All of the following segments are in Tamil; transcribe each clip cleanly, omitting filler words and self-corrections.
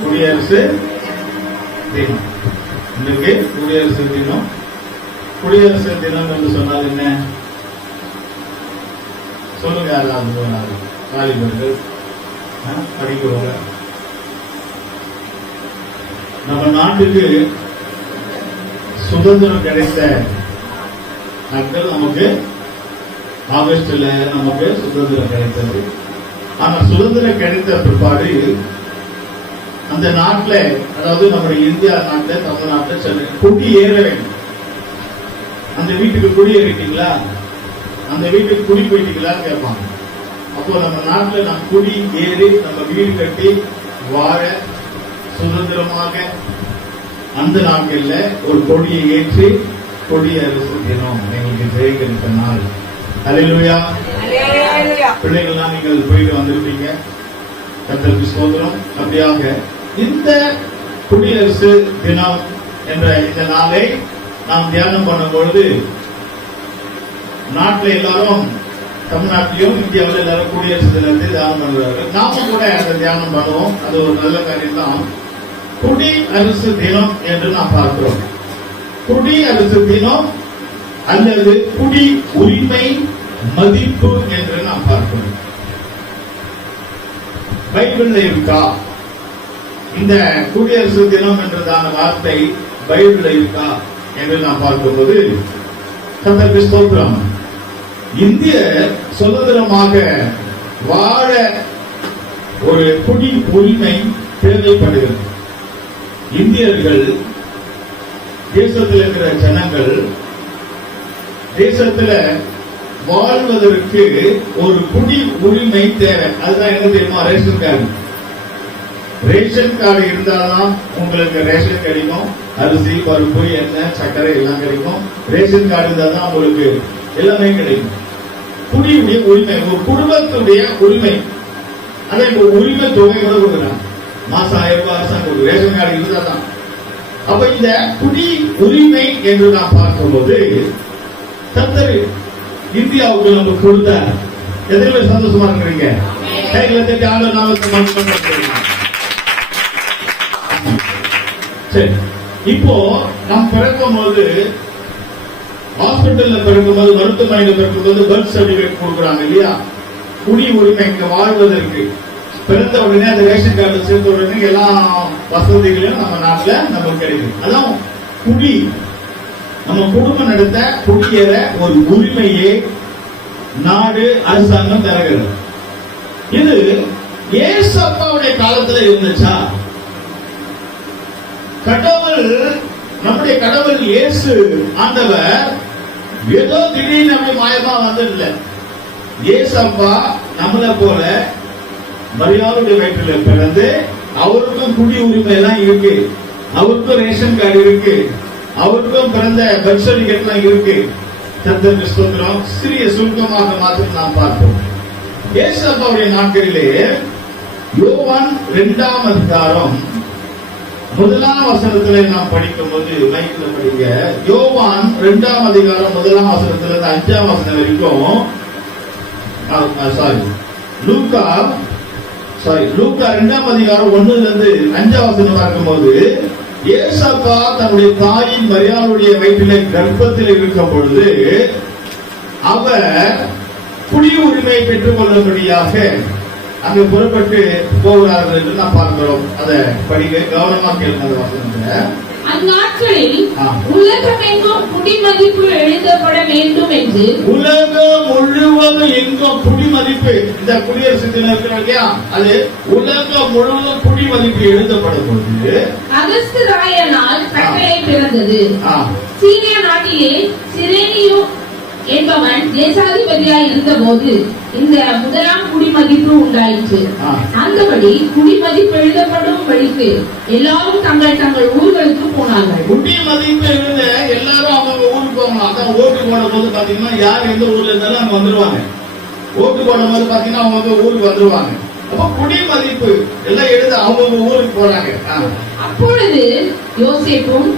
குடியரசு தினம். இன்னைக்கு குடியரசு தினம். குடியரசு தினம் என்று சொன்னால் என்ன சொல்லுங்க. யாராவது வாலிபர்கள் படிக்கிறவங்க, நம்ம நாட்டுக்கு சுதந்திரம் கிடைத்த நாட்கள் நமக்கு ஆகஸ்ட்ல நமக்கு சுதந்திரம் கிடைத்தது. ஆனா சுதந்திரம் கிடைத்த பிற்பாடு அந்த நாட்டில், அதாவது நம்முடைய இந்தியா நாட்டில், தமிழ்நாட்டில் சென்னை குடி ஏற வேண்டும். அந்த வீட்டுக்கு குடி ஏறிட்டீங்களா, அந்த வீட்டுக்கு குடி போயிட்டீங்களான்னு கேட்பாங்க. அப்போ நம்ம நாட்டில் நம்ம குடி ஏறி நம்ம வீடு கட்டி வாழ சுதந்திரமாக அந்த நாட்கள்ல ஒரு கொடியை ஏற்றி குடியரசு தினம் எங்களுக்கு ஜெயிக்கிற நாள். அல்லேலூயா. பிள்ளைகள்லாம் நீங்கள் போயிட்டு வந்திருப்பீங்க. கர்த்தருக்கு ஸ்தோத்திரம். அப்படியாக இந்த குடியரசு தினம் என்ற இந்த நாளை நாம் தியானம் பண்ணும் பொழுது, நாட்டில் எல்லாரும், தமிழ்நாட்டிலும் இந்தியாவில் எல்லாரும் குடியரசு தினத்தை தியானம் பண்ணுவார்கள். நாமும் கூட அந்த தியானம் பண்ணுவோம். அது ஒரு நல்ல காரியம் தான். குடியரசு தினம் என்று நாம் பார்க்கிறோம். குடியரசு தினம் அல்லது குடி உரிமை மதிப்பு என்று நாம் பார்க்கிறோம். பைபிள்ல இருக்கா இந்த குடியரசு தினம் என்றதான வார்த்தை? பைபிள்ல இருக்கா என்று நாம் பார்க்கும்போது, கர்த்தருக்கு ஸ்தோத்திரம், இந்திய சுதந்திரமாக வாழ ஒரு குடி உரிமை தேவைப்படுகிறது. இந்தியர்கள், தேசத்தில் இருக்கிற ஜனங்கள் தேசத்தில் வாழ்வதற்கு ஒரு குடி உரிமை தேவை. அதுதான் என்ன தெரியுமா? Ration card. ரேஷன் கார்டு இருந்தால்தான் உங்களுக்கு ரேஷன் கிடைக்கும். அரிசி, பருப்பு, எண்ணெய், சர்க்கரை எல்லாம் கிடைக்கும். ரேஷன் கார்டு இருந்தால் தான் உங்களுக்கு எல்லாமே கிடைக்கும். குடியுடைய உரிமை, ஒரு குடும்பத்துடைய உரிமை. அதை உரிமை தொகை கூட கொடுக்குறாங்க. மாசம் 1000 ரூபாய் அரசாங்கம் ரேஷன் கார்டு இருந்தால் தான். அப்ப இந்த குடி உரிமை என்று நாம் பார்க்கும்போது, கர்த்தர் இந்தியாவுக்கு நமக்கு கொடுத்த எதிர்ப்பு சந்தோஷமா இருக்கிறீங்க. கைகளை தட்டி ஆளு நாமத்தை. சரி, இப்போ நாம் பிறக்கும் போது, ஹாஸ்பிட்டல்ல பிறக்கும் போது, மருத்துவமனையில பிறக்கும் போது பர்த் சர்டிபிகேட் கொடுக்குறாங்க இல்லையா? குடி உரிமை இங்க வாழ்வதற்கு. பிறந்த உடனே அந்த ரேஷன் கார்டு சேர்த்த உடனே எல்லா வசதிகளையும் நம்ம நாட்டுல நமக்கு கிடைக்கும். அதான் குடி. நம்ம குடும்பம் நடத்த குடியேற ஒரு உரிமையே நாடு, அரசாங்கம் தருகிறது. இது ஏசப்பாவுடைய காலத்துல இருந்துச்சா? கடவுள், நம்முடைய கடவுள் இயேசு ஆண்டவர் ஏதோ திடீர்னு அப்படி மாயமா வந்ததில்லை. ஏசப்பா நம்மளை போல மரியாதையுடைய வயிற்றில பிறந்து, அவருக்கும் குடி உரிமை எல்லாம் இருக்கு, அவருக்கும் ரேஷன் கார்டு இருக்கு, அவருக்கும் பிறந்த பர்த் சர்டிபிகேட் எல்லாம் இருக்கு. கர்த்தருக்கு ஸ்தோத்திரம். சிறிய சுருக்கமாக மாத்திரம் நாம் பார்ப்போம். ஏசப்பாவுடைய நாட்களிலே யோவான் 2ஆம் அதிகாரம் 1ஆம் வசனத்திலே நாம் படிக்கும் போது, மைக்கில் படிங்க. யோவான் 2ஆம் அதிகாரம் 1ஆம் வசனத்திலிருந்து 5ஆம் வசனம் வரைக்கும், லூக்கா 2ஆம் அதிகாரம் 1லிருந்து 5ஆம் வசனம் பார்க்கும்போது, ஏசப்பா தன்னுடைய தாயின் மரியாளுடைய வயிற்றிலே கர்ப்பத்தில் இருக்கும் பொழுது அவர் குடி உரிமை பெற்றுக் கொள்ளும்படியாக அங்கு புறப்பட்டு போகிறார்கள் என்று நாம் பார்க்கிறோம். அதை படிக்க கவனமா கேட்க. அந்நாட்களில் உலகமெங்கும் குடிமதிப்பு எழுதப்பட வேண்டும் என்று, உலகம் முழுவதும் எங்கும் குடிமதிப்பு, இந்த குடியரசு தினம் இருக்கிற இல்லையா, அது உலகம் முழுவதும் குடிமதிப்பு எழுதப்படும் போது அகஸ்திராயனால் கட்டளை பிறந்தது. சீரியா நாட்டிலே சிரேனியு என்பவன் தேசாதிபதியாய் இருந்த போது இந்த முதலாம் குடிமதிப்பு உண்டாயிற்று. அந்தபடி குடிமதிப்பு எழுதப்படும் வழிக்கு எல்லாரும் தங்கள் தங்கள் ஊர்களுக்கு போனார்கள். குடிமதிப்பு எழுத எல்லாரும் அவங்க ஊருக்கு போவாங்க. அதான் ஓட்டு போடும் போது பாத்தீங்கன்னா யார் எந்த ஊர்ல இருந்தாலும் அங்க வந்துருவாங்க. ஓட்டு போடும் போது பாத்தீங்கன்னா அவங்க ஊருக்கு வந்துருவாங்க. அப்ப குடிமதிப்பு எல்லாம் எழுத அவங்க ஊருக்கு போறாங்க. அப்பொழுது யோசேப்பும்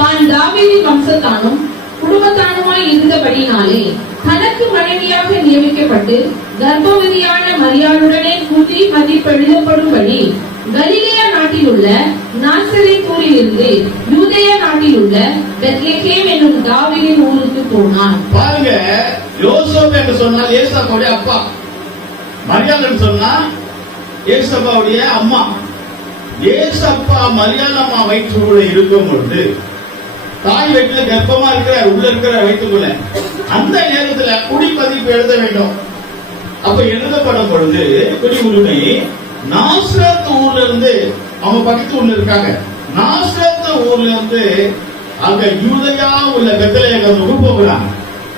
தான் தாவீதின் வம்சத்தானும் குடும்பத்தானுமாய் இருந்தபடினாலே தனக்கு மனைவியாக நியமிக்கப்பட்டு கர்ப்பவதியான மரியாளுடனே குடி மதிப்பு எழுதப்படும்படி கலிலேயா உள்ள நாசரேத்தூரில் இருந்து யூதேயா நாட்டில் உள்ள பெத்லெகேம் என்னும் தாவீதின் ஊருக்கு போனான். பாருங்க, யோசேப்பு என்று சொன்னால் ஏசப்பாவுடைய அப்பா, மரியாள் என்று சொன்னா ஏசப்பாவுடைய அம்மா. ஏசப்பா மரியாள் அம்மா வயிற்றுக்குள்ள இருக்கும் பொழுது, தாய் வயிற்றுல கர்ப்பமா இருக்கிற உள்ள இருக்கிற வயிற்றுக்குள்ள, அந்த நேரத்துல குடி மதிப்பு எழுத வேண்டும். அப்ப எழுதப்படும் பொழுது குடி உரிமை நாசரேத் ஊர்ல இருந்து, அவங்க பக்கத்து ஊர்ல இருக்காங்க, நாசரேத் ஊர்ல இருந்து அங்க யூதேயா உள்ள பெத்லெகேமுக்கு போகிறாங்க.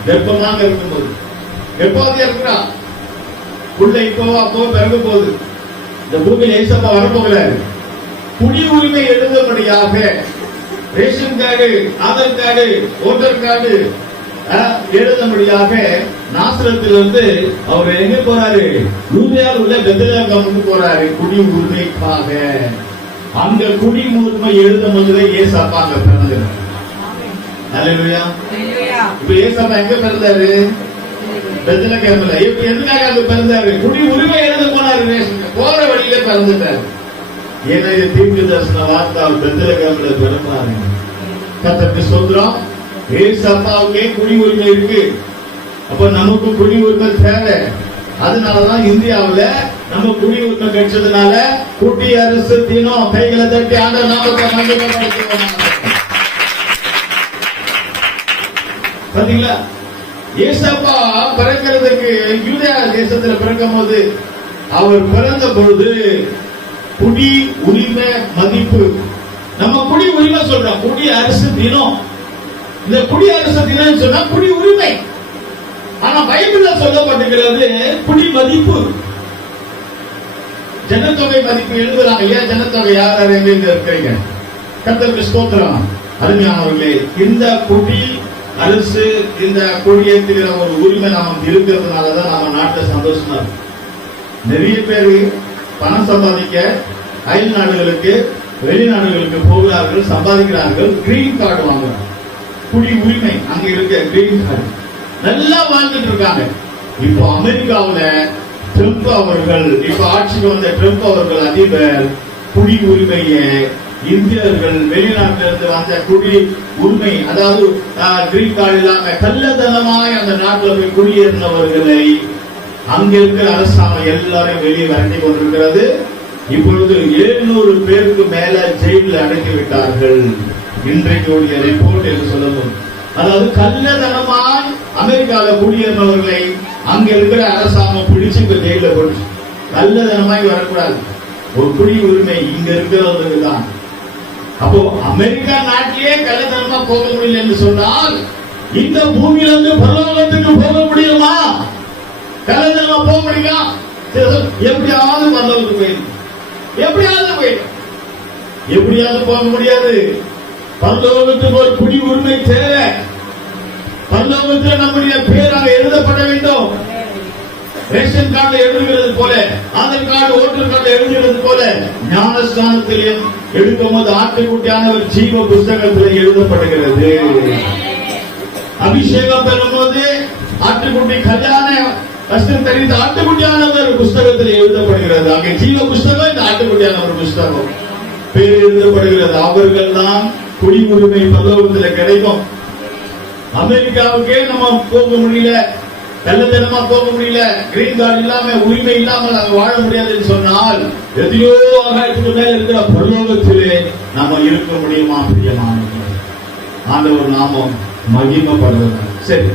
கர்ப்பமாக இருக்கும்போது, கர்ப்பவதியா இருக்கிறா, உள்ள இப்போ அப்போ பிறகு போகுது. இந்த பூமியில் ஏசப்பா வரப்போகிறாரு. குடி உரிமை எழுதும்படியாக ration card, Aadhaar card, voter card எழுதும்படியாக நாசரேத்திலிருந்து அவர் எங்க போறாரு? யூதேயாவில் உள்ள பெத்லெகேமுக்கு போறாரு குடி உரிமைக்காக. அங்க குடி உரிமை எழுதும் போது ஏசப்பா அங்க பிறந்தார். அல்லேலூயா. இப்ப ஏசப்பா எங்க பிறந்தாரு? பெத்லெகேம்ல. இப்ப எதுக்காக அங்க பிறந்தாரு? குடி உரிமை எழுத போனாரு. போற வழியில பிறந்துட்டாரு. ஏன்னா இது தீர்க்க தரிசன வார்த்தை, அவர் பெத்லெகேம்ல பிறந்தாரு. கர்த்தருக்கு ஸ்தோத்திரம். ஏசப்பாவுக்கே குடி உரிமை இருக்கு. அப்ப நமக்கு குடி உரிமை தேவை. அதனாலதான் இந்தியாவுல நம்ம குடி உரிமை கிடைச்சதுனால குடி அரசு தினம் கைகளை தட்டி ஆண்டவர் நாமத்தை மகிமைப்படுத்துவோம். பாத்தீங்களா? ஏசப்பா பிறக்கிறதுக்கு யூதேயா தேசத்துல பிறக்கும் போது, அவர் பிறந்த பொழுது குடி உரிமை மதிப்பு, நம்ம குடி உரிமை சொல்றோம், குடி அரசு தினம். இந்த குடி அரசு தினம் சொன்னா குடி உரிமை. ஆனா பைபிள்ல சொல்லப்பட்டிருக்கிறது குடி மதிப்பு. ஜனத்தொகை மதிப்பு எழுதுறாங்க இல்லையா? ஜனத்தொகை யார் யார் எங்க இருக்கிறீங்க? கர்த்தருக்கு ஸ்தோத்திரம். அருமையானவர்களே, இந்த குடி அரசு, இந்த கொடியேற்றுகிற ஒரு உரிமை நமக்கு இருக்கிறதுனாலதான் நம்ம நாட்டை சந்தோஷமா இருக்கு. நிறைய பேர் பணம் சம்பாதிக்க அயல் நாடுகளுக்கு, வெளிநாடுகளுக்கு போகிறார்கள், சம்பாதிக்கிறார்கள், கிரீன் கார்டு வாங்குறாங்க. குடி உரிமை அங்க இருக்க கிரீன் கார்டு நல்லா வாழ்ந்துட்டு இருக்காங்க. இப்போ அமெரிக்காவுல ட்ரம்ப் அவர்கள், இப்ப ஆட்சிக்கு வந்த ட்ரம்ப் அவர்கள் அதிபர் குடி உரிமையை இந்தியர்கள், வெளிநாட்டில இருந்து வந்த குடி உரிமை, அதாவது கிரீன் கார்டு இல்லாம கள்ளத்தனமாய் அந்த நாட்டில் போய் குடியேறினவர்களை அங்க இருக்கிற அரசாங்கம் எல்லாரையும் வெளியே விரட்டி கொண்டிருக்கிறது. இப்பொழுது 700 பேருக்கு மேல ஜெயிலில் அடைத்து விட்டார்கள். இன்றைக்கு ரிப்போர்ட் என்று சொல்லணும். அதாவது கள்ளத்தனமாய் அமெரிக்காவில் குடியேறினவர்களை அங்க இருக்கிற அரசாங்கம் பிடிச்சு இப்ப ஜெயில போட்டு, கள்ளத்தனமாய் வரக்கூடாது. ஒரு குடி உரிமை இங்க இருக்கிறவங்களுக்கு தான். அப்போ அமெரிக்கா நாட்டிலே கள்ளத்தனமா போக முடியல என்று சொன்னால், இந்த பூமியிலிருந்து பரலோகத்துக்கு போக முடியுமா? கள்ளத்தனமா போக முடியுமா? எப்படியாவது பரலோகத்துக்கு போயிடும், எப்படியாவது போக முடியாது. பரலோகத்துக்கு ஒரு குடி உரிமை தேவை. பரலோகத்தில் நம்முடைய பேர் அங்கே எழுதப்பட வேண்டும். ரேஷன் கார்டு எழுதுகிறது போல, ஆதார் கார்டு, ஓட்டர் கார்டு எழுதுகிறது போல, ஞானஸ்தானத்திலும் எடுக்கும் போது ஆட்டுக்குட்டியானவர் ஜீவ புஸ்தகத்தில் எழுதப்படுகிறது. அபிஷேகம் பெறும் போது ஆட்டுக்குட்டி கல்யாண கஷ்டம் தெரிந்த ஆட்டுக்குட்டியானவர் புஸ்தகத்தில் எழுதப்படுகிறது. அங்கே ஜீவ புஸ்தகம், இந்த ஆட்டுக்குட்டியானவர் புஸ்தகம் பேர் எழுதப்படுகிறது. அவர்கள் தான் குடி உரிமை பரலோகத்தில் கிடைக்கும். அமெரிக்காவுக்கே நம்ம போக முடியல, கள்ளத்தனமா போக முடியல, கிரீன் கார்டு இல்லாம, உரிமை இல்லாமல் அங்க வாழ முடியாதுன்னு சொன்னால், எதையோ ஆகாயத்துக்கு மேல இருக்கிற பரலோகத்திலே நாம இருக்க முடியுமா? பிரியமானவர்களே, ஆண்டவர் நாமம் மகிமைப்படுவது. சரி,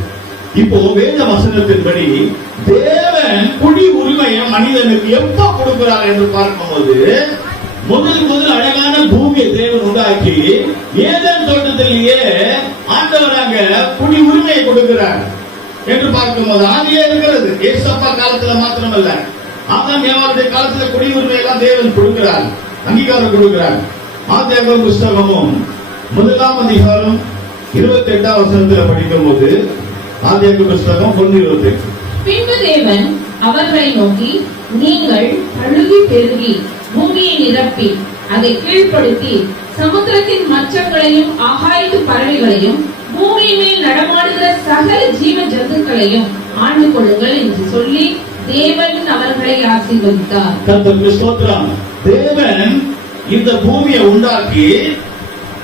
இப்போ வேத வசனத்தின்படி தேவன் குடி உரிமையை மனிதனுக்கு எப்ப கொடுக்கிறார் என்று பார்க்கும்போது, முதல் அழகான பூமியை தேவன் உண்டாக்கி ஏதேன் தோட்டத்திலேயே ஆண்டவராக குடி உரிமையை கொடுக்கிறார் என்று பார்க்கும்போது, ஆதியே இருக்கிறது. ஏசப்பா காலத்துல மாத்திரமல்ல, ஆதாம் ஏவாளுடைய காலத்துல குடி உரிமை எல்லாம் தேவன் கொடுக்கிறார், அங்கீகாரம் கொடுக்கிறார். ஆதியாகம புஸ்தகமும் 1ஆம் அதிகாரம் 28ஆம் வசனத்தில் படிக்கும் போது, ஆதியாகம புஸ்தகம் 1:28. பின்பு தேவன் அவர்களை நோக்கி, நீங்கள் அழுகி பெருகி பூமியை நிரப்பி அதை கீழ்ப்படுத்தி சமுத்திரத்தின் மச்சங்களையும் ஆகாயத்து பறவைகளையும் பூமியின் மேல் நடமாடுகிற சகல ஜீவ ஜந்துக்களையும் ஆண்டு கொள்ளுங்கள் என்று சொல்லி தேவன் அவர்களை ஆசீர்வதித்தார். கர்த்தருக்கு ஸ்தோத்திரம். தேவன் இந்த பூமியை உண்டாக்கி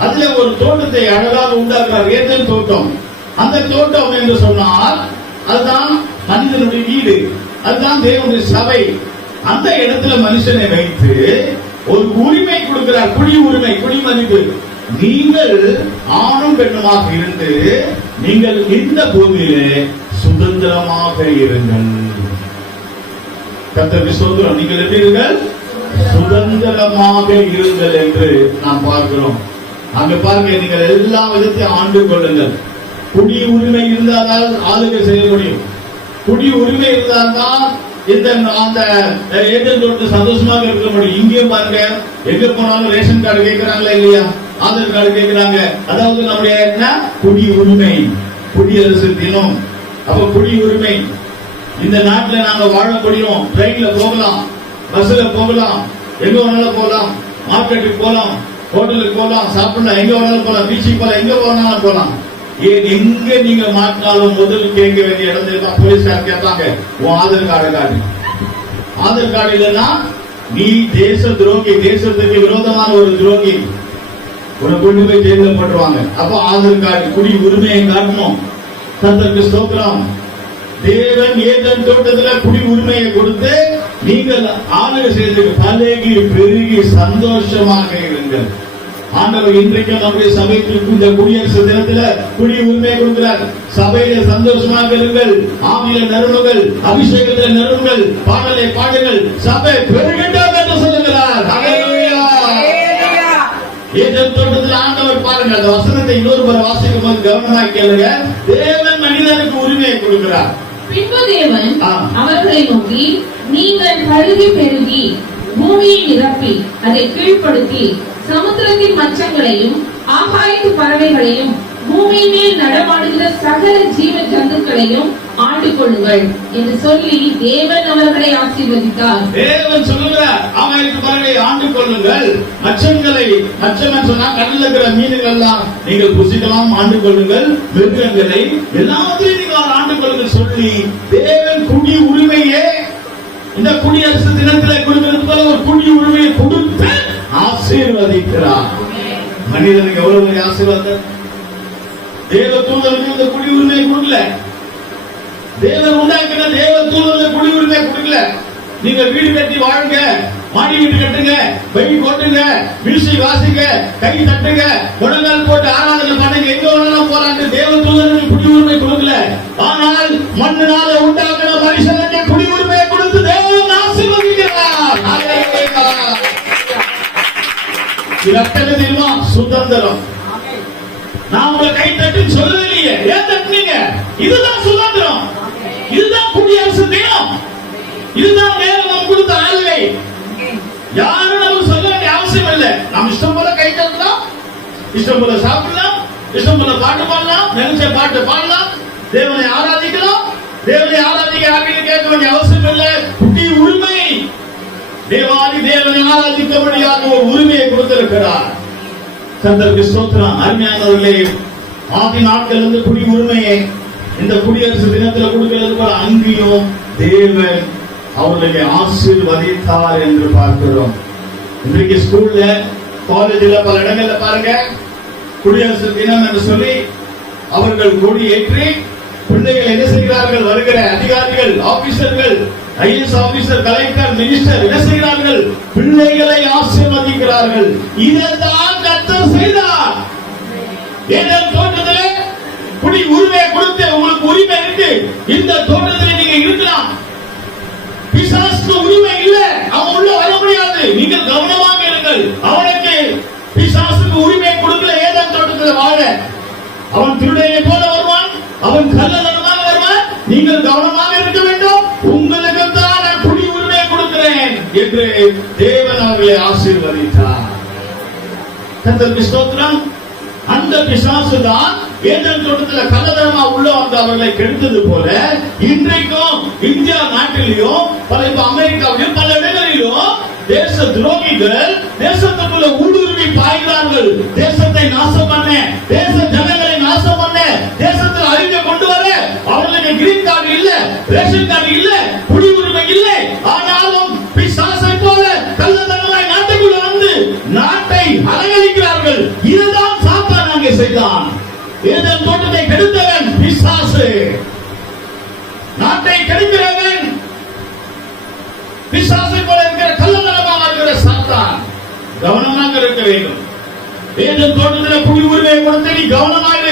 அதுல ஒரு தோட்டத்தை அழகாக உண்டாக்குறார், ஏதேன் தோட்டம். அந்த தோட்டம் என்று சொன்னால் அதுதான் மனிதனுடைய வீடு, அதுதான் தேவனுடைய சபை. அந்த இடத்துல மனுஷனை வைத்து ஒரு உரிமை கொடுக்கிறார், குடி உரிமை, குடிமதிப்பு. நீங்கள் ஆணும் பெண்ணுமாக இருந்து நீங்கள் இந்த பூமியிலே சுதந்திரமாக இருங்கள். கர்த்தருக்கு ஸ்தோத்திரம். நீங்கள் எப்படி இருங்கள்? சுதந்திரமாக இருங்கள் என்று நாம் பார்க்கிறோம். அங்க பாருங்க, நீங்கள் எல்லா விதத்தையும் ஆண்டு கொள்ளுங்கள். குடி உரிமை இருந்தால் ஆளுகை செய்ய முடியும். குடி உரிமை இருந்தால்தான் இந்த அந்த ஏஜென்ட் சந்தோஷமாக இருக்க முடியும். இங்கேயும் பாருங்க, எங்க போனாலும் ரேஷன் கார்டு கேட்கிறாங்களா இல்லையா, ஆதார் கார்டு கேட்கிறாங்க. அதாவது நம்முடைய என்ன குடி உரிமை, குடியரசு தினம். அப்ப குடி உரிமை. இந்த நாட்டில் நாங்க வாழ முடியும். ட்ரெயின்ல போகலாம், பஸ்ல போகலாம், எங்க வேணாலும் போகலாம், மார்க்கெட்டுக்கு போகலாம், ஹோட்டலுக்கு போகலாம், சாப்பிடலாம், எங்க வேணாலும் போகலாம், பீச்சுக்கு போகலாம், எங்க வேணாலும் போகலாம். எங்க நீங்க மாட்டினாலும் முதல் கேட்க வேண்டிய இடத்துல போலீஸ்கார் கேட்பாங்க, உன் ஆதார் கார்டு காட்டு. ஆதார் கார்டு இல்லைன்னா நீ தேச துரோகி, தேசத்துக்கு விரோதமான ஒரு துரோகி, உன்னை கொண்டு போய் ஜெயில போட்டுருவாங்க. அப்ப ஆதார் கார்டு, குடி உரிமையை காட்டணும். கர்த்தருக்கு ஸ்தோத்திரம். தேவன் ஏதேன் தோட்டத்துல குடி உரிமையை கொடுத்து நீங்கள் ஆளுகை செய்து பழகி பெருகி சந்தோஷமாக இருங்கள். ஆண்டவர் இன்றைக்கு நம்முடைய சபைக்கு இந்த குடியரசு தினத்துல குடி உரிமையை கொடுக்கிறார். சபையில சந்தோஷமாக இருங்கள், ஆவியில நிறுவுங்கள், அபிஷேகத்தில் நிறுவுங்கள், பாடலை பாடுங்கள், சபை பெருகின்றது என்று சொல்லுகிறார். ஏதேன் தோட்டத்தில் ஆண்டவர் பாருங்க, அந்த வசனத்தை இன்னொரு முறை வாசிக்கும் போது கவனமாக கேளுங்க. தேவன் மனிதனுக்கு உரிமையை கொடுக்கிறார். பின்பு தேவன் அவர்களை நோக்கி, நீங்கள் பழுகி பெருகி பூமியை நிரப்பி அதை கீழ்ப்படுத்தி சமுத்திரத்தின் மச்சங்களையும் ஆகாயத்து பறவைகளையும் பூமியின் மேல் நடமாடுகிற சகல ஜீவ ஜந்துக்களையும் ஆண்டு கொள்ளுங்கள் என்று சொல்லி தேவன் அவர்களை ஆசீர்வதித்தார். தேவன் சொல்லுகிறார், ஆகாயத்து பறவைகளை ஆண்டு கொள்ளுங்கள், மச்சங்களை, மச்சம் சொன்னா கடல்ல இருக்கிற மீன்கள் எல்லாம் நீங்கள் புசிக்கலாம், ஆண்டு கொள்ளுங்கள், மிருகங்களை எல்லாத்தையும் நீங்கள் ஆண்டு கொள்ளுங்கள் சொல்லி தேவன் குடி உரிமையே இந்த குடியரசு தினத்தில் கொடுக்கிறது போல ஒரு குடி உரிமையை கொடுத்து ஆசீர்வதிக்கிறார். மனிதனுக்கு எவ்வளவு ஆசீர்வாதம். தேவ தூதருக்கு இந்த குடி உரிமையை கொடுக்கல. தேவன் உண்டாக்கின தேவ தூதருக்கு குடி உரிமையை கொடுக்கல. நீங்க வீடு கட்டி வாழுங்க, மாடி வீடு கட்டுங்க, பைக் போட்டுங்க, மியூசிக் வாசிங்க, கை தட்டுங்க, முழங்கால் போட்டு ஆராதனை பண்ணுங்க, எங்க வேணாலும் போறாங்க. தேவ தூதருக்கு குடி உரிமை கொடுக்கல. ஆனால் மண்ணினால உண்டாக்கின மனுஷனுக்கு குடி உரிமையை கொடுத்து தேவன் ஆசீர்வதிக்கிறார். தெரியுமா? சுதந்திரம். நான் உங்களை கை தட்டு சொல்லலையே, ஏன் தட்டுனீங்க? இதுதான் சுதந்திரம், இதுதான் குடியரசு தினம், இதுதான் தேவன் கொடுத்த ஆளுகை. யாரும் நமக்கு சொல்ல வேண்டிய அவசியம் இல்லை. நாம் இஷ்டம் போல கை தட்டலாம், இஷ்டம் போல சாப்பிடலாம், இஷ்டம் போல பாட்டு பாடலாம், நினைச்ச பாட்டு பாடலாம், தேவனை ஆராதிக்கலாம். தேவனை ஆராதிக்க யாரையும் கேட்க வேண்டிய அவசியம் இல்லை. குடி உரிமை. தேவாதி தேவனை ஆராதிக்க முடியாத ஒரு உரிமையை கொடுத்திருக்கிறார். கர்த்தருக்கு ஸ்தோத்திரம். அருமையானவர்களே, ஆதி நாட்கள் இருந்து குடி உரிமையை இந்த குடியரசு தினத்தில் கொடுக்கிறது போல அங்கேயும் தேவன் அவர்களை ஆசீர்வதித்தார் என்று பார்க்கிறோம். இன்றைக்கு ஸ்கூல்ல, காலேஜில், பல இடங்கள்ல பாருங்க, குடியரசு தினம் என்று சொல்லி அவர்கள் கொடி ஏற்றி பிள்ளைகள் என்ன செய்கிறார்கள்? வருகிற அதிகாரிகள், ஆபீசர்கள், ஐஏஎஸ் ஆபீசர், கலெக்டர், மினிஸ்டர் என்ன செய்கிறார்கள்? பிள்ளைகளை ஆசீர்வதிக்கிறார்கள். இதைத்தான் கர்த்தர் செய்தார். ஏதேன் தோட்டத்திலே குடி உரிமையை கொடுத்து உங்களுக்கு உரிமை இருக்கு. இந்த தோட்டத்திலே நீங்க இருக்கலாம். பிசாசுக்கு உரிமை இல்ல, அவன் உள்ள வர முடியாது. நீங்கள் கவனமாக இருங்கள். அவனுக்கு பிசாசுக்கு உரிமை கொடுக்கல. ஏதேன் தோட்டத்தில் வாழ அவன் திருடனை போல வருவான், அவன் கள்ளத்தனமாக வருவான். நீங்கள் கவனமாக இருக்க வேண்டும். உங்களுக்கு தான் நான் குடி உரிமையை கொடுக்கிறேன் என்று தேவன் அவர்களை ஆசீர்வதித்தார். கர்த்தருக்கு ஸ்தோத்திரம். அந்த பிசாசு தான் ஏதேன் தோட்டத்தில் கள்ளத்தனமா உள்ள வந்து அவர்களை கெடுத்தது போல இன்றைக்கும் இந்தியா நாட்டிலும் அமெரிக்காவிலும் பல இடங்களிலும் தேச துரோகிகள் தேசத்துக்குள்ள ஊடுருவி பாய்கிறார்கள். தேசத்தை நாசம் பண்ண, தேச ஜனங்களை நாசம் பண்ண, தேசத்தில் அறிவை கொண்டு வர அவர்களுக்கு கிரீன் கார்டு இல்ல, ரேஷன் கார்டு இல்ல, குடி உரிமை இல்லை. ஆனாலும் பிசாசை போல கள்ளத்தனமாய் நாட்டுக்குள்ள வந்து அலங்கரிக்கிறார்கள். இதுதான் சாத்தான் அங்கே செய்தான். ஏதேன் தோட்டத்தை கெடுத்தவன் பிசாசு, நாட்டை கெடுக்கிறவன் பிசாசை போல இருக்கிற கள்ளத்தனமாக இருக்கிற சாத்தான். கவனமாக இருக்க வேண்டும். ஏதேன் தோட்டத்தில் குடி உரிமையை கொடுத்து நீ கவனமாக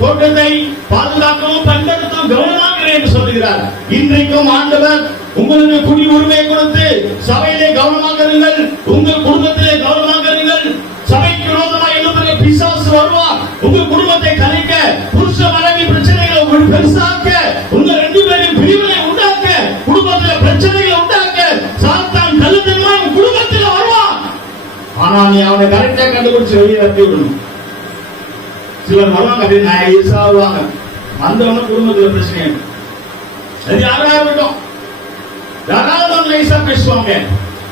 தோட்டத்தை பாதுகாக்கவும் பயன்படுத்தவும் கவனமாக என்று சொல்கிறார். இன்றைக்கும் ஆண்டவர் உங்களுக்கு குடி உரிமையை கொடுத்து சபையிலே கவனமாக இருங்கள், உங்கள் குடும்பத்திலே கவனமாக இருங்கள். சபைக்கு விரோதமாக எழுப்புகிற பிசாசு வருவார். உங்கள் குடும்பத்தை கலைக்க, புருஷ மனைவி பிரச்சனைகளை உங்களுக்கு பெருசாக்க, உங்க ரெண்டு பேரையும் பிரிவினை உண்டாக்க, குடும்பத்தில் பிரச்சனைகளை உண்டாக்க சாத்தான் கள்ளத்தனமா உங்க குடும்பத்தில் வருவான். ஆனா நீ அவனை கரெக்டா கண்டுபிடிச்சு வெளியே இறக்கி விடணும். சிலர் வருவாங்க அப்படின்னு நைசாவாங்க, வந்தவங்க குடும்பத்தில் பிரச்சனை. அது யாரா இருக்கட்டும், யாராவது நைசா பேசுவாங்க.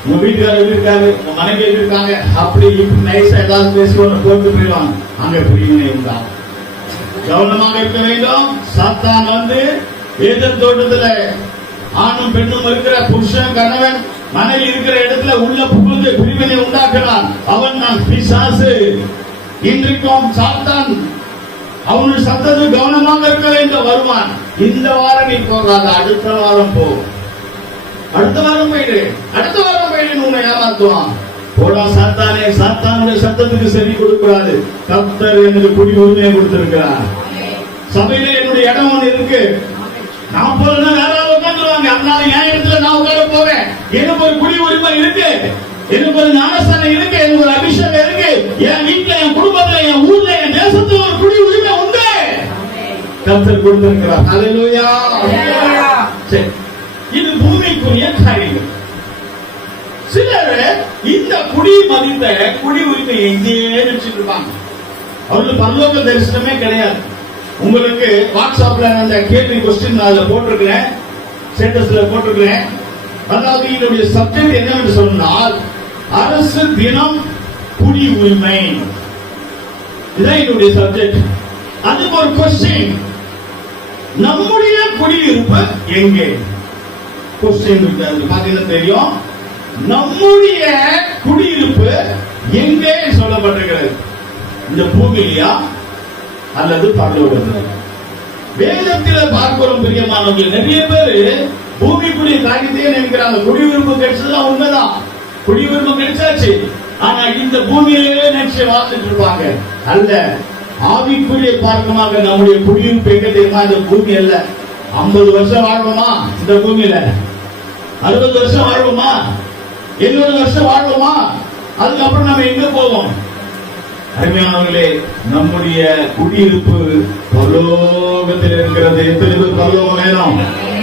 உங்க வீட்டுக்காரர் இருக்காரு, உங்க மனைவி இருக்காங்க, அப்படி இப்படி நைசா ஏதாவது பேசுவாங்க, போட்டு போயிடுவாங்க. அங்க பிரிவினை உண்டாகும். கவனமாக இருக்க வேண்டும். சாத்தான் வந்து ஏதேன் தோட்டத்துல ஆணும் பெண்ணும் இருக்கிற புருஷன் கணவன் மனைவி இருக்கிற இடத்துல உள்ள புகுந்து பிரிவினை உண்டாக்குறான். அவன் நான் பிசாசு. இன்றைக்கும் சாத்தான் அவனுடைய சத்தத்து கவனமாக இருக்க வேண்டும், வருவான். இந்த வாரம் நீ போகாத, அடுத்த வாரம் போ, அடுத்த வாரம் போயிடு, அடுத்த வாரம் போயிடு உன்னை ஏமாத்துவான். போடா சாத்தானே, சாத்தானுடைய சத்தத்துக்கு செவி கொடுக்கூடாது. கர்த்தர் எனக்கு குடி உரிமையை கொடுத்திருக்கிறார். சபையில என்னுடைய இடம் ஒண்ணு இருக்கு. நான் போறேன்னா வேற உட்காந்துருவாங்க. அதனால என் இடத்துல நான் உட்கார போறேன். எனக்கு ஒரு குடி உரிமை இருக்கு, எனக்கு ஒரு ஞானஸ்தானம் இருக்கு, எனக்கு ஒரு அபிஷேகம் இருக்கு. என் வீட்டுல, என் குடும்பத்துல, என் ஊர்ல, என் தேசத்துல ஒரு குடி உரிமை உண்டு. கர்த்தர் கொடுத்திருக்கிறார். ஹல்லேலூயா. சரி, இது பூமிக்குரிய காரியங்கள். சிலர் இந்த குடி மதித்த குடி உரிமை எங்கேயே வச்சுட்டு இருப்பாங்க. அவர்களுக்கு பரலோக தரிசனமே கிடையாது. உங்களுக்கு வாட்ஸ்அப்ல அந்த கேள்வி கொஸ்டின் அதுல போட்டிருக்கிறேன், ஸ்டேட்டஸ்ல போட்டிருக்கிறேன். அதாவது இதனுடைய சப்ஜெக்ட் என்னவென்று சொன்னால் அரசு தினம் குடி உரிமை. இதான் என்னுடைய சப்ஜெக்ட். அதுக்கு ஒரு கொஸ்டின், நம்முடைய குடியிருப்பு எங்கே? கொஸ்டின் பாத்தீங்கன்னா தெரியும். நம்முடைய குடியிருப்பு எங்கே சொல்லப்பட்டிருக்கிறது? இந்த பூமியிலா அல்லது பரலோகத்தில்? வேதத்தில் பார்க்கிறோம் பிரியமானவர்கள். நிறைய பேர் பூமிக்குரிய காரியத்தையே நினைக்கிறாங்க. குடியுரிமை கிடைச்சதுதான் உண்மைதான், குடியுரிமை கிடைச்சாச்சு. ஆனா இந்த பூமியிலே நினைச்சு வாழ்ந்துட்டு இருப்பாங்க. அல்ல, ஆவிக்குரிய பார்க்கமாக நம்முடைய குடியிருப்பு எங்க தெரியுமா? இந்த பூமி அல்ல. 50 வருஷம் வாழ்வோமா இந்த பூமியில? 60 வருஷம் வாழ்வோமா? 70 வருஷம் வாழ்வோமா? அதுக்கப்புறம் நம்ம எங்க போவோம்? அருமையானவர்களே, நம்முடைய குடியிருப்பு பரலோகத்தில் இருக்கிறது. எத்தனை பேர் பரலோகம் வேணும்?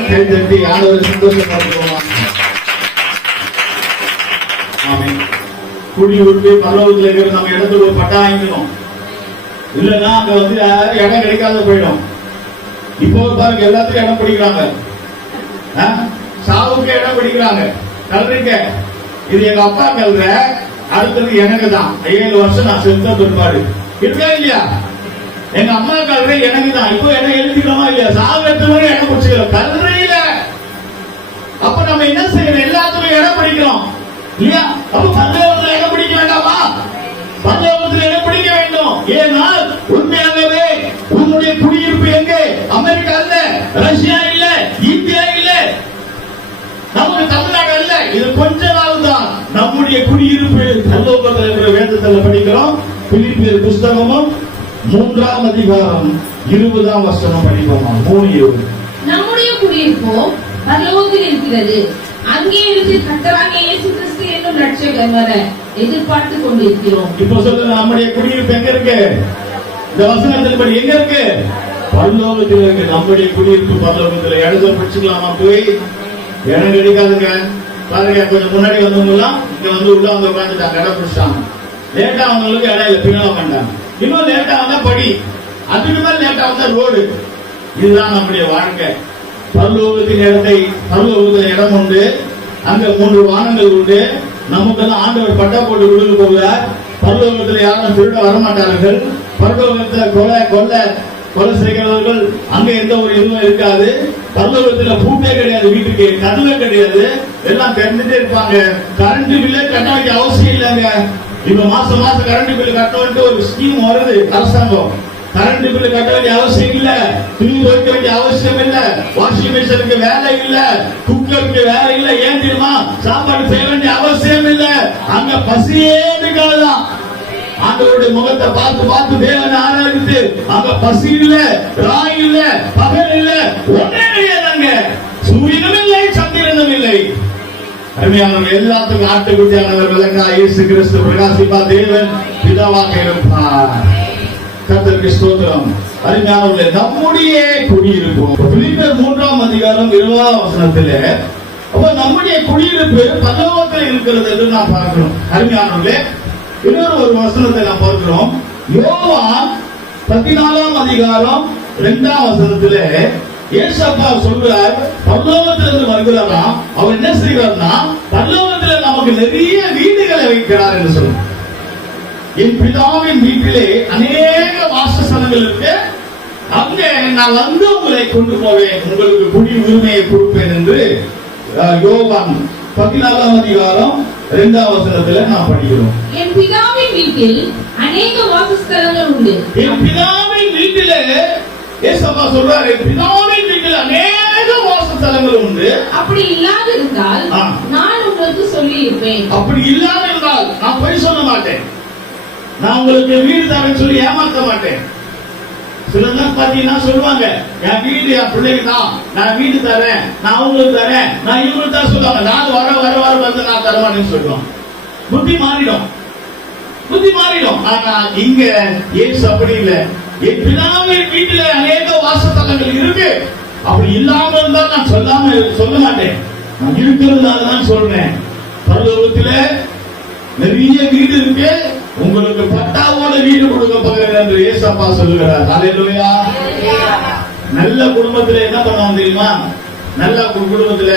கைதட்டி ஆண்டவரை சந்தோஷப்படுத்துவோம். ஆமென். குடியிருப்பு பரலோகத்தில் இருக்கிற நம்ம இடத்துல பட்டா வாங்கிக்கணும். இல்லைன்னா அங்க வந்து இடம் கிடைக்காத போயிடும். இப்போ பாருங்க, எல்லாத்துக்கும் இடம் பிடிக்கிறாங்க, சாவுக்கு இடம் பிடிக்கிறாங்க, கல்றிக்க. இது எங்க அப்பா கல்ற, அடுத்தது எனக்கு தான். 7 வருஷம் நான் செத்த பிற்பாடு இருக்கா இல்லையா? எங்க அம்மா கல்ற எனக்கு தான். இப்போ இடம் எழுதிக்கிறோமா இல்லையா? சாவு எடுத்து இடம் பிடிச்சிக்கிறோம், கல்றையில. அப்ப நம்ம என்ன செய்யணும்? எல்லாத்துக்கும் இடம் பிடிக்கிறோம் இல்லையா? அப்ப பந்தயத்துல இடம் பிடிக்க வேண்டாமா? பந்தயத்துல இடம் பிடிக்க வேண்டும். ஏனால் உண்மையாகவே உன்னுடைய குடியிருப்பு எங்கே? அமெரிக்கா இல்ல, ரஷ்யா இல்ல, இந்தியா இல்ல, நமக்கு தமிழ்நாடு அல்ல. இது கொஞ்ச நாள் தான். நம்முடைய குடியிருப்பு பரலோகத்தில் இருக்கிற வேதத்தில் படிக்கிறோம். பிலிப்பியர் புஸ்தகமும் 3ஆம் அதிகாரம் 20ஆம் வசனம் படிப்போமா? 3:20. நம்முடைய குடியிருப்போ பரலோகத்தில் இருக்கிறது, அங்கே இருந்து கர்த்தராகிய இயேசு கிறிஸ்து என்னும் ரட்சகர் வர எதிர்பார்த்து கொண்டிருக்கிறோம். இப்போ சொல்லுங்க, நம்முடைய குடியிருப்பு எங்க இருக்கு? இந்த வசனத்தின்படி எங்க இருக்கு? பரலோகத்தில் இருக்கு. நம்முடைய குடியிருப்பு பரலோகத்தில். இடத்தை பிடிச்சுக்கலாமா? போய் இடம் கிடைக்காதுங்க. பாருங்க, கொஞ்சம் முன்னாடி வந்தவங்க இங்க வந்து உள்ள வந்து உட்காந்துட்டாங்க, இடம் பிடிச்சாங்க. லேட்டா அவங்களுக்கு இடம் இல்லை, பின்னால பண்ணாங்க. இன்னும் லேட்டா வந்தா படி, அதுக்கு மேல லேட்டா வந்தா ரோடு. இதுதான் நம்முடைய வாழ்க்கை. பரலோகத்தின் இடத்தை, பரலோகத்தில் இடம் உண்டு, அங்க 3 வானங்கள் உண்டு. நமக்கு வந்து ஆண்டவர் பட்டா போட்டு கொடுக்க போகிறார். பரலோகத்தில் யாரும் திருட வரமாட்டார்கள். பரலோகத்தில் கொலை செய்கிறவர்கள் அங்க எந்த ஒரு இதுவும் இருக்காது. பரலோகத்தில் பூட்டே கிடையாது, வீட்டுக்கு கதவே கிடையாது, எல்லாம் திறந்துட்டே இருப்பாங்க. கரண்ட் பில்லே கட்ட வேண்டிய அவசியம் இல்லைங்க. இப்ப மாசம் கரண்ட் பில் கட்ட வேண்டிய ஒரு ஸ்கீம் வருது அரசாங்கம். கரண்ட் பில் கட்ட வேண்டிய அவசியம் இல்ல, துணி துவைக்க வேண்டிய அவசியம் இல்ல, வாஷிங் மிஷினுக்கு வேலை இல்ல, குக்கருக்கு வேலை இல்ல. ஏன் தெரியுமா? சாப்பாடு செய்ய வேண்டிய அவசியம் இல்ல. அங்க பசியே இருக்காதுதான். ஆண்டவருடைய முகத்தை பார்த்து தேவனை ஆராதித்து அங்க பசி இல்ல, ராய் இல்ல, பகல் இல்ல, ஒன்றே இல்லைங்க. சூரியனும் இல்லை, சந்திரனும் இல்லை. அருமையானவர்கள், எல்லாத்துக்கும் ஆட்டுக்குட்டியானவர் விளங்கா இயேசு கிறிஸ்து பிரகாசிப்பா. தேவன் பிதாவாக இருப்பார். கர்த்தருக்கு ஸ்தோத்திரம். அருமையானவர்களே, நம்முடைய குடியிருப்பு பிலிப்பியர் 3ஆம் அதிகாரம் 20ஆம் வசனத்திலே அப்ப நம்முடைய குடியிருப்பு பரலோகத்தில் இருக்கிறது என்று நாம் பார்க்கிறோம். அருமையானவர்களே, இன்னொரு ஒரு வசனத்தை நாம் பார்க்கிறோம். யோவான் 14ஆம் அதிகாரம் 2ஆம் வசனத்திலே ஏசப்பா சொல்றார், பரலோகத்திலிருந்து வருகிறாராம். அவர் என்ன செய்கிறார்னா, பரலோகத்தில் நமக்கு நிறைய வீடுகளை வைக்கிறார் என்று சொல்றார். என் பிதாவின் வீட்டிலே அநேக வாசஸ்தலங்கள் இருக்கு, அங்கே நான் வந்து உங்களை கொண்டு போவேன், உங்களுக்கு குடி உரிமையை கொடுப்பேன் என்று யோவான் 14ஆம் அதிகாரம் 2ஆம் வசனத்துல நாம் படிக்கிறோம். என் பிதாவின் வீட்டில் அநேக வாசஸ்தலங்கள் உண்டு. என் பிதாவின் வீட்டிலே ஏசப்பா சொல்றாரு, பிதாவின் வீட்டில் அநேக வாசஸ்தலங்கள் உண்டு. அப்படி இல்லாது இருந்தால் நான் உங்களுக்கு சொல்லி இருப்பேன். அப்படி இல்லாத இருந்தால் நான் போய் சொல்ல மாட்டேன், நான் உங்களுக்கு வீடு தரேன்னு சொல்லி ஏமாற்ற மாட்டேன். சிலர் பாத்தீங்கன்னா சொல்லுவாங்க, என் வீடு என் பிள்ளைக்கு தான், நான் வீடு தரேன், நான் அவங்களுக்கு தரேன், நான் இவங்களுக்கு தான் சொல்லுவாங்க. நான் வர வந்து நான் தரமாட்டேன்னு சொல்லுவாங்க. புத்தி மாறிடும். ஆனா இங்க ஏசு அப்படி இல்ல. என் பிதாவின் வீட்டில அநேக வாசஸ்தலங்கள் இருக்கு, அப்படி இல்லாம இருந்தா நான் சொல்ல மாட்டேன், நான் இருக்கிறதுனால தான் சொல்றேன். பரலோகத்துல நிறைய வீடு இருக்கு, உங்களுக்கு பட்டாவோட வீடு கொடுக்க போகிறேன் என்று ஏசப்பா சொல்லுகிறார். ஹல்லேலூயா. நல்ல குடும்பத்துல என்ன பண்ணுவாங்க தெரியுமா? நல்ல குடும்பத்துல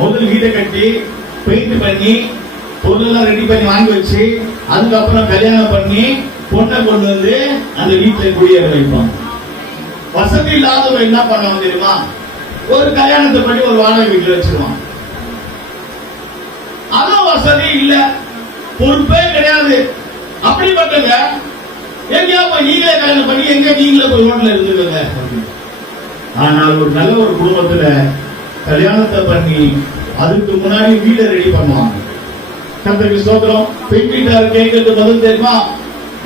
முதல் வீட்டை கட்டி பெயிண்ட் பண்ணி பொருளெல்லாம் ரெடி பண்ணி வாங்கி வச்சு அதுக்கப்புறம் கல்யாணம் பண்ணி பொண்ணை கொண்டு வந்து அந்த வீட்டுல குடியேற வைப்பாங்க. வசதி இல்லாதவங்க என்ன பண்ணுவாங்க தெரியுமா? ஒரு கல்யாணத்தை பண்ணி ஒரு வாடகை வீட்டுல வச்சிருவாங்க. அதான் வசதி இல்ல, பொறுப்பே கிடையாது. அப்படிப்பட்டங்க எங்கேயா போய் நீங்களே கல்யாணம் பண்ணி எங்க நீங்களே போய் ரோட்ல இருந்துக்கங்க. ஆனால் ஒரு நல்ல ஒரு குடும்பத்துல கல்யாணத்தை பண்ணி அதுக்கு முன்னாடி வீடை ரெடி பண்ணுவாங்க. கர்த்தருக்கு ஸ்தோத்திரம். பெண் வீட்டார் கேட்கறது பதில் தெரியுமா?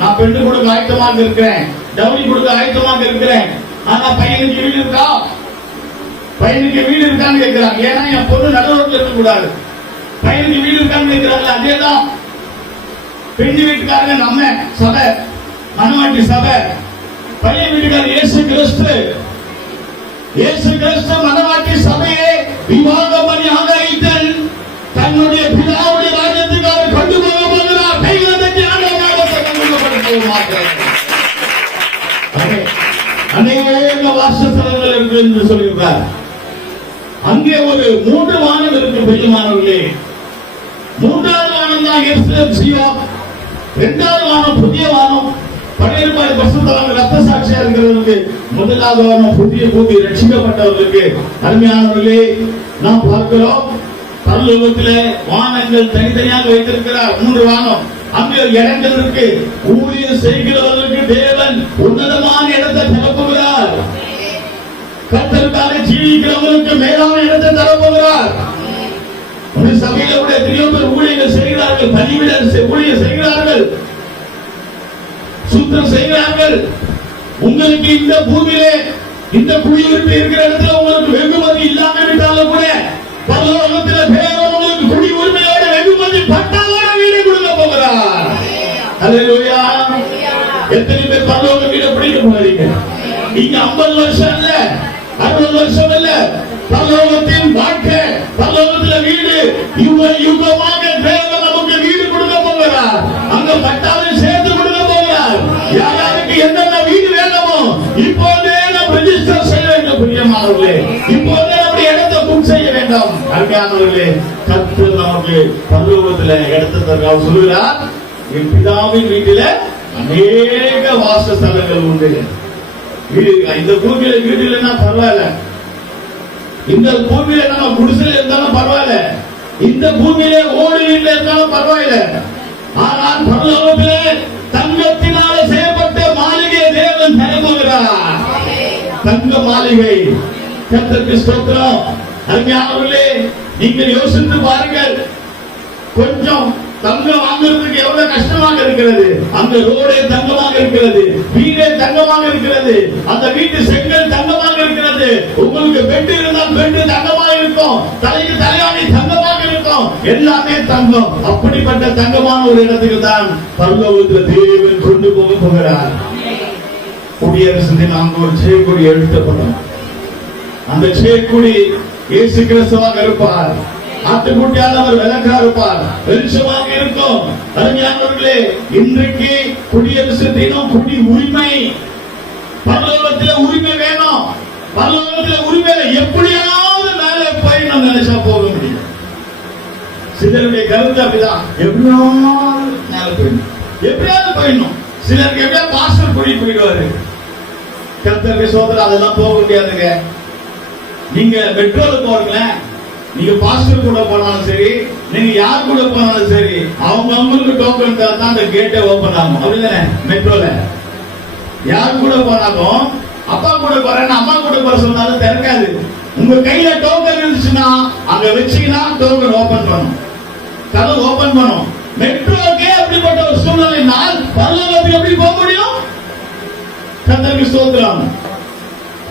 நான் பெண்ணு கொடுக்க ஆயத்தமாக இருக்கிறேன், டவுரி கொடுக்க ஆயத்தமாக இருக்கிறேன், ஆனா பையனுக்கு வீடு இருக்கா, பையனுக்கு வீடு இருக்கான்னு கேட்கிறாங்க. ஏன்னா என் பொண்ணு நல்ல ரோட்ல இருக்க கூடாது. பையனுக்கு வீடு இருக்கான்னு கேட்கிறாங்க. அதேதான் பெண் வீட்டுக்காரங்க நம்ம சபை, மனவாட்டி சபை. பையன் வீட்டுக்காரர் இயேசு கிறிஸ்து மனவாட்டி சபையை விவாகம் பண்ணி ஆதாயித்தல் தன்னுடைய பிதாவுடைய ராஜ்யத்துக்காக கொண்டு போக போகிறார். அநேக வாசஸ்தலங்கள் இருக்கு என்று சொல்லியிருக்கார். அங்கே ஒரு 3 வானம் இருக்கு பெரியமானவர்களே. 3வது வானம் தான் எருசலேம் சீயோன், 2வது வானம் புதிய வானம், பழைய ஏற்பாடு பரிசுத்தவான்கள் ரத்த சாட்சியா இருக்கிறவர்களுக்கு, 1வது வானம் புதிய பூமி ரட்சிக்கப்பட்டவர்களுக்கு. அருமையானவர்களே, நாம் பார்க்கிறோம் பரலோகத்திலே வானங்கள் தனித்தனியாக வைத்திருக்கிறார். 3 வானம். அங்கே இடங்கள் இருக்கு. ஊழியம் செய்கிறவர்களுக்கு தேவன் உன்னதமான இடத்தை தரப்போகிறார். கர்த்தருக்காக ஜீவிக்கிறவர்களுக்கு மேலான இடத்தை தரப்போகிறார். சபையில கூட எத்தனையோ பேர் ஊழியர்கள் செய்கிறார்கள், பணிவிட ஊழியர் செய்கிறார்கள், சுத்தம் செய்கிறார்கள். உங்களுக்கு இந்த பூமியிலே இந்த குடியிருப்பு இருக்கிற இடத்துல உங்களுக்கு வெகுமதி இல்லாம விட்டாலும் கூட பரலோகத்தில் தேவன் உங்களுக்கு குடி உரிமையோட வெகுமதி பட்டாவோட வீடு கொடுக்க போகிறார். ஹல்லேலூயா. எத்தனை பேர் பரலோக வீடு பிடிக்க போறீங்க? இங்க 50 வருஷம் இல்ல, 60 வருஷம் இல்ல, பரலோகத்தின் வாழ்க்கை, பரலோகத்தில் வீடு, யுகமாக தேவன் நமக்கு வீடு கொடுக்க போகிறார். அங்க பட்டாவை சேர்த்து கொடுக்க போகிறார். யாருக்கு என்னென்ன வீடு வேண்டுமோ இப்போதே நாம் ரெஜிஸ்டர் செய்ய வேண்டும். பிரியமானவர்களே, இப்போதே நம்முடைய இடத்தை புக் செய்ய வேண்டும். அருமையானவர்களே, கர்த்தர் நமக்கு பரலோகத்தில் இடத்தை தருகிறார். சொல்கிறார், என் பிதாவின் வீட்டில அநேக வாசஸ்தலங்கள் உண்டு. இந்த பூமியில வீடு இல்லைன்னா பரவாயில்ல, இந்த பூமியில நம்ம குடிசையில் இருந்தாலும் பரவாயில்ல, இந்த பூமியில ஓடு வீட்டுல இருந்தாலும் பரவாயில்ல, ஆனால் பரலோகத்திலே தங்கத்தினால செய்யப்பட்ட மாளிகை தேவன் தரப்போகிறார். தங்க மாளிகை. கர்த்தருக்கு ஸ்தோத்திரம். அருமையானவர்களே, நீங்கள் யோசித்து பாருங்கள். கொஞ்சம் தங்கம் வாங்குறதுக்கு எவ்வளவு கஷ்டமாக இருக்கிறது. அந்த ரோடே தங்கமாக இருக்கிறது, வீடே தங்கமாக இருக்கிறது, அந்த வீட்டு செங்கல் தங்கமாக இருக்கிறது. உங்களுக்கு பெட் இருந்தால் பெட் தங்கமாக இருக்கும், தலைக்கு தலையாணி தங்கமாக இருக்கும், எல்லாமே தங்கம். அப்படிப்பட்ட தங்கமான ஒரு இடத்துக்கு தான் பரலோகத்தில் தேவன் கொண்டு போகிறார். குடியரசு தினம் அங்கு ஒரு சேக்குடி எழுத்தப்படும். அந்த சேக்குடி இயேசு கிறிஸ்துவாக இருப்பார். ஆட்டுக்குட்டியானவர் விளக்கா இருப்பார், வெளிச்சமாக இருக்கும். அருமையானவர்களே, இன்றைக்கு குடியரசு தினம், குடி உரிமை. பரலோகத்தில் உரிமை வேணும். பரலோகத்தில் உரிமை எப்படியாவது மேலே போய் நம்ம நினைச்சா போக முடியும். சிலருடைய கருத்து அப்படிதான், எப்படியாவது மேலே போயிடணும், எப்படியாவது போயிடணும். சிலருக்கு எப்படியா பாஸ்டர் கூட்டிட்டு போயிடுவாரு. கர்த்தருக்கு சோதனை அதெல்லாம் போக முடியாதுங்க. நீங்க மெட்ரோல போறீங்களேன், நீங்க பாஸ்டர் கூட போனாலும் சரி, நீங்க யார் கூட போனாலும் சரி, அவங்களுக்கு டோக்கன் தான் அந்த கேட்டை ஓபன் ஆகும். அப்படிதானே? மெட்ரோல யார் கூட போனாலும், அப்பா கூட போறேன்னு அம்மா கூட போற சொன்னாலும் திறக்காது. உங்க கையில டோக்கன் இருந்துச்சுன்னா அங்க வச்சீங்கன்னா டோக்கன் ஓபன் பண்ணும், கதவு ஓபன் பண்ணும். மெட்ரோக்கே அப்படிப்பட்ட ஒரு சூழ்நிலைனால் பரலோகத்துக்கு எப்படி போக முடியும்? கர்த்தருக்கு ஸ்தோத்திரம்.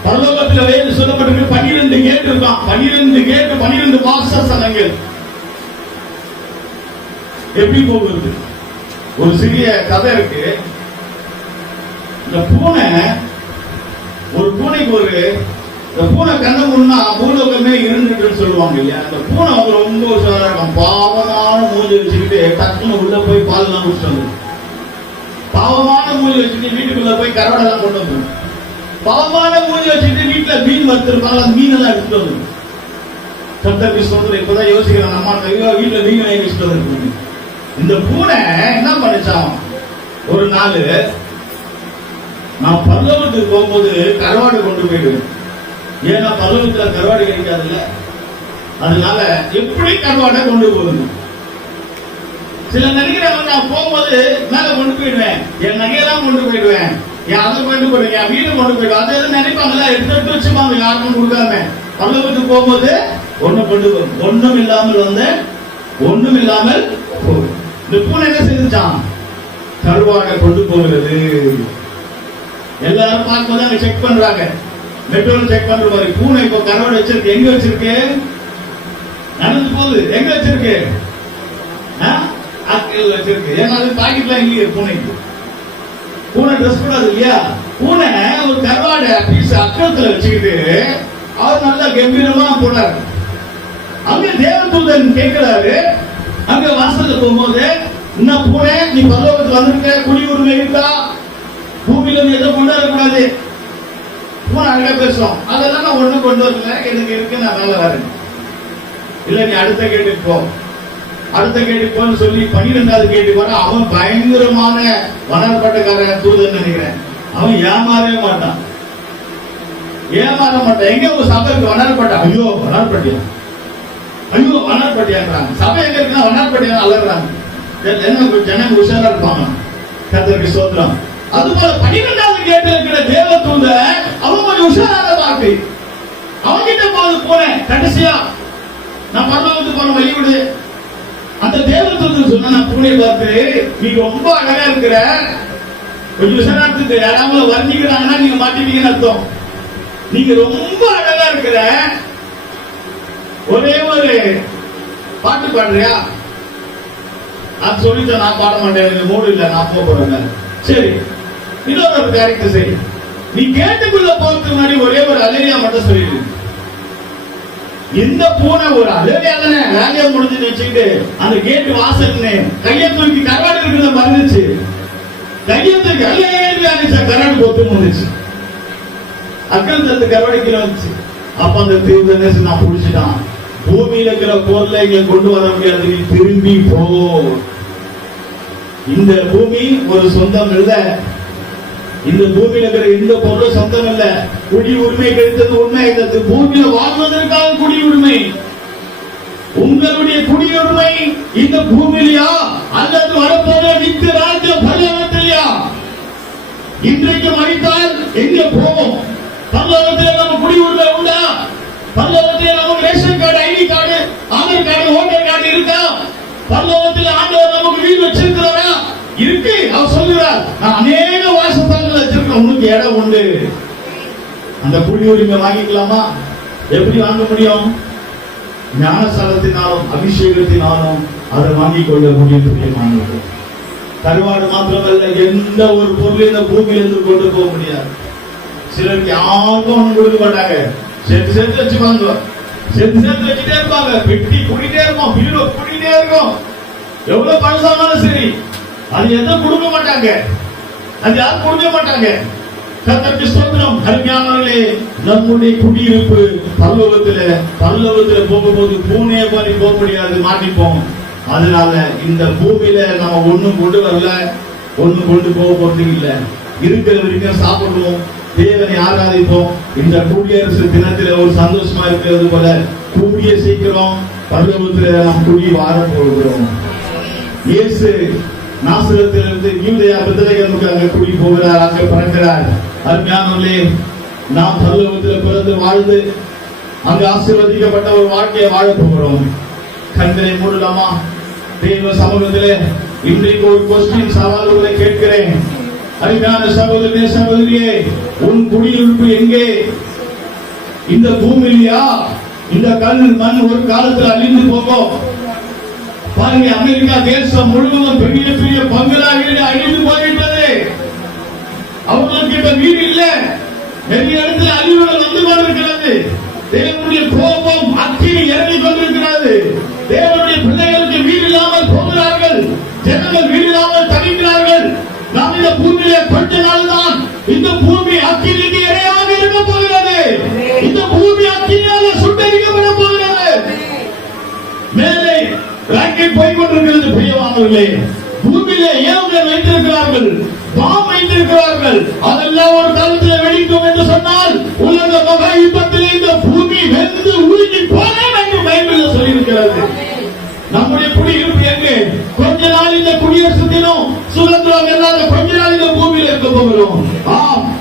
பரலோகத்தில் வேறு சொல்லப்பட்டிருக்கு 12 கேட் இருக்கான். 12 கேட், 12 வாசஸ்தலங்கள். எப்படி போகுது? ஒரு சிறிய கதை இருக்கு. இந்த பூனை, ஒரு பூனைக்கு இந்த பூனை கண்ண முன்னா பூலோகமே இருந்துட்டு சொல்லுவாங்க இல்லையா? அந்த பூனை அவங்க ரொம்ப உஷாரா இருக்கும். பாவமான மூஞ்சி வச்சுக்கிட்டு டக்குன்னு உள்ள போய் பால் எல்லாம் குடிச்சிட்டு வந்து, பாவமான மூஞ்சி வச்சுட்டு வீட்டுக்குள்ள போய் கரவடெல்லாம் கொண்டு வந்து, பாவமான மூஞ்சி வச்சுட்டு வீட்டுல மீன் வச்சிருப்பாங்க, அந்த மீன் எல்லாம் எடுத்துட்டு வந்து. கர்த்தருக்கு ஸ்தோத்திரம். இப்பதான் யோசிக்கிறேன், நம்ம வீட்டுல மீன் வாங்கி வச்சுட்டு வந்து. இந்த பூனை என்ன பண்ணிச்சான், ஒரு நாள் நான் பரலோகத்துக்கு போகும்போது கருவாடு கொண்டு போயிடுவேன். ஏன்னா பரலோகத்துல கருவாடு கிடைக்காதுல்ல, அதனால எப்படி கருவாடை கொண்டு போகுது. சில நினைக்கிறவங்க நான் போகும்போது மேல கொண்டு போயிடுவேன், என் நகையெல்லாம் கொண்டு போயிடுவேன், என் அதை கொண்டு போயிடுவேன், என் வீடு கொண்டு போயிடுவேன். அதை எதுவும் நினைப்பாங்கல்ல, எடுத்து வச்சுப்பாங்க யாருக்கும் கொடுக்காம. பரலோகத்துக்கு போகும்போது ஒண்ணு கொண்டு போகும், ஒண்ணும் இல்லாமல் வந்து ஒண்ணும் இல்லாமல் போகும். இந்த பூனை என்ன செஞ்சான், கருவாடை கொண்டு போகிறது. எல்லாரும் பார்க்கும்போது அங்க செக் பண்றாங்க, மெட்ரோல செக் பண்ற மாதிரி. பூனை இப்ப கருவாடை வச்சிருக்கு, எங்க வச்சிருக்கு? நடந்து போகுது. எங்க வச்சிருக்கு? ஆட்கள் வச்சிருக்கு. ஏன்னா அது பாக்கெட்ல இல்லையே பூனைக்கு. பூனை ட்ரெஸ் கூடாது இல்லையா? பூனை ஒரு கருவாடை பீஸ் அக்கத்துல வச்சுக்கிட்டு அவர் நல்லா கம்பீரமா போனார். அங்க தேவதூதன் கேட்கிறாரு, அங்க வாசல்ல போகும்போது, என்ன பூனை நீ பரலோகத்துக்கு வந்திருக்க, குடியுரிமை இருக்கா, பூமியில எதை கொண்டு வரக்கூடாது. பூனை அழகா பேசும், அதெல்லாம் நான் ஒண்ணு கொண்டு வரல, எனக்கு இருக்கு, நான் மேல வரேன். இல்ல நீ அடுத்த கேட்டுக்கு போ, அடுத்த கேட்டுக்கு போன்னு சொல்லி 12வது கேட்டுக்கு வர. அவன் பயங்கரமான வனர்பட்டக்காரன் தூதன் நினைக்கிறேன். அவன் ஏமாறவே மாட்டான், ஏமாற மாட்டான். எங்க ஒரு சபைக்கு வனர்பட்ட, ஐயோ வனர்பட்டியா, ஐயோ வனர்பட்டியான்றாங்க. சபை எங்க இருக்குன்னா வனர்பட்டியா அலறாங்க. ஜனங்க உஷாரா இருப்பாங்க. கர்த்தருக்கு ஸ்தோத்திரம். அதுபோல 12வது கேட்டு இருக்கிற தேவதூதன் அவன் கொஞ்சம் உஷாரான வார்த்தை. அவன்கிட்ட போது போனேன், கடைசியா நான் பரலோகத்துக்கு போன வழி விடு. அந்த தேவதூதன் சொன்ன, நான் பூனை பார்த்து, நீ ரொம்ப அழகா இருக்கிற, கொஞ்சம் உஷாராத்துக்கு யாராவது வர்ணிக்கிறாங்கன்னா நீங்க மாட்டிட்டீங்கன்னு அர்த்தம். நீங்க ரொம்ப அழகா இருக்கிற, ஒரே ஒரு பாட்டு பாடுறியா? அது சொல்லிட்டு நான் பாட மாட்டேன், எனக்கு மூடு இல்ல, நான் போறேன். சரி, இன்னொரு காரியத்தை செய். நீ கேட்டுக்குள்ள போறதுக்கு முன்னாடி ஒரே ஒரு அலேரியா மட்டும் சொல்லிடு. இந்த பூனை ஒரு அலேரியா தானே, வேலையா முடிஞ்சு வச்சுக்கிட்டு அந்த கேட்டு வாசல் கையை தூக்கி கராடு இருக்கிறத மறந்துச்சு. கையை தூக்கி அலேரியா கராடு போத்து வந்துச்சு. அக்கல் தந்து கராடு வந்துச்சு. அப்ப அந்த தீர்வு நான் புடிச்சிட்டான். பூமியில இருக்கிற பொருளை இங்க கொண்டு வர முடியாது, நீ திரும்பி போ. இந்த பூமி ஒரு சொந்தம் இல்ல, இந்த பூமியில இருக்கிற இந்த பொருள் சொந்தம் இல்ல. குடி உரிமை கிடைத்தது உண்மை, இந்த பூமியில வாழ்வதற்காக குடி உரிமை. உங்களுடைய குடியுரிமை இந்த பூமியிலயா அல்லது வரப்போற நித்திய ராஜ்ய பரலோகத்திலயா? இன்றைக்கு மரித்தால் எங்க போவோம்? பரலோகத்திலே நம்ம குடியுரிமை உண்டா? பரலோகத்திலே நமக்கு ration card, ID card, Aadhaar card, voter card இருக்கா? பரலோகத்திலே ஆண்டவர் நமக்கு வீடு வச்சிருக்கிறாரா? இருக்கு. அவர் சொல்கிறார், நான் அநேக வாசஸ்தலங்கள் வச்சிருக்கேன், உனக்கு இடம் உண்டு. அந்த குடியுரிமை வாங்கிக்கலாமா? எப்படி வாங்க முடியும்? ஞானஸ்தானத்தினாலும் அபிஷேகத்தினாலும் அதை வாங்கிக் கொள்ள முடியும். கருவாடு மாத்திரமல்ல, எந்த ஒரு பொருள் இந்த பூமியிலிருந்து கொண்டு போக முடியாது. சிலருக்கு யாருக்கும் ஒண்ணு கொடுக்க மாட்டாங்க, சேர்த்து சேர்த்து வச்சுப்பாங்க, சேர்த்து சேர்த்து வச்சுட்டே இருப்பாங்க. பெட்டி கூட்டிட்டே இருக்கும், பீரோ கூட்டிட்டே இருக்கும். எவ்வளவு பழசானாலும் சரி, அது எதுவும் கொடுக்க மாட்டாங்க, அது யாரும் கொடுக்க மாட்டாங்க. கர்த்தருக்கு ஸ்தோத்திரம். அருமையானவர்களே, நம்முடைய குடியிருப்பு பரலோகத்திலே போகும்போது பூனையை மாதிரி போக முடியாது, மாட்டிப்போம். அதனால இந்த பூமியில நம்ம ஒண்ணும் கொண்டு வரல, ஒண்ணும் கொண்டு போக போறது இல்லை. இருக்கிற வரைக்கும் சாப்பிடுவோம், தேவனை ஆராதிப்போம். இந்த குடியரசு தினத்தில ஒரு சந்தோஷமா இருக்கிறது போல கூடிய சீக்கிரம் பரலோகத்திலே நாம் குடி வார போகிறோம். இயேசு நாசரேத்திலிருந்து யூதேயா பெத்லகேமுக்கு அங்க குடி போகிறார், அங்க பிறக்கிறார். அருமையானவர்களே, நாம் பரலோகத்தில் பிறந்து வாழ்ந்து அங்கு ஆசீர்வதிக்கப்பட்ட ஒரு வாழ்க்கையை வாழ போகிறோம். கண்களை மூடலாமா? தேவ சமூகத்திலே இன்றைக்கு ஒரு கொஸ்டின் சவால்களை கேட்கிறேன். அருமையான சகோதரனே, சகோதரியே, உன் குடியிருப்பு எங்கே? இந்த பூமியிலயா? இந்த கல் மண் ஒரு காலத்தில் அழிந்து போகும். பாருங்க, அமெரிக்கா தேசம் முழுவதும் பெரிய பெரிய பங்களா வீடு அழிந்து போய்விட்டது. அவங்களுக்கு வீடு இல்ல. நிறைய இடத்துல அழிவுகள் வந்து கொண்டிருக்கிறது. தேவனுடைய கோபம் அக்கினி இறங்கி கொண்டிருக்கிறது. தேவனுடைய பிள்ளைகளுக்கு வீடு இல்லாமல் போகிறார்கள், ஜனங்கள் வீடு இல்லாமல் தவிக்கிறார்கள். நாம் இந்த பூமியிலே கொஞ்ச நாள் தான் இந்த பூமி அக்கினிக்கு இரையாக இருக்க போகிறது. இந்த பூமி அக்கினியால சுட்டரிக்கப்பட போகிறது. மேலே ராக்கெட் போய் கொண்டிருக்கிறது. பிரியமானவர்களே, பூமியிலே ஏவுகணை வைத்திருக்கிறார்கள், பாம் வைத்திருக்கிறார்கள். அதெல்லாம் ஒரு காலத்தில் வெடிக்கும் என்று சொன்னால் உலக மகா யுத்தத்திலே இந்த பூமி வெந்து உருகி போகும் என்று பைபிளில் சொல்லியிருக்கிறது. நம்முடைய குடியிருப்பு எங்கே? கொஞ்ச நாள் இந்த குடியரசு தினம், சுதந்திரம் இல்லாத கொஞ்ச நாள் இந்த பூமியில் இருக்க போகிறோம்.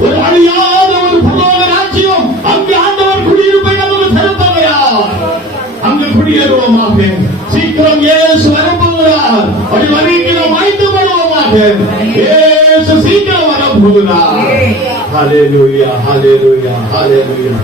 ஒரு அழியாத ஒரு பரலோக ராஜ்யம், அங்கு ஆண்டவர் குடியிருப்பை நமக்கு தரப்போகிறார். அங்கு குடியேறுவோமாக. சீக்கிரம் இயேசு வரப்போகிறார். அப்படி வரைக்கும் நாம் ஆய்ந்து கொள்வோமாக. இயேசு சீக்கிரம் வரப்போகிறார். ஹல்லேலூயா, ஹல்லேலூயா, ஹல்லேலூயா.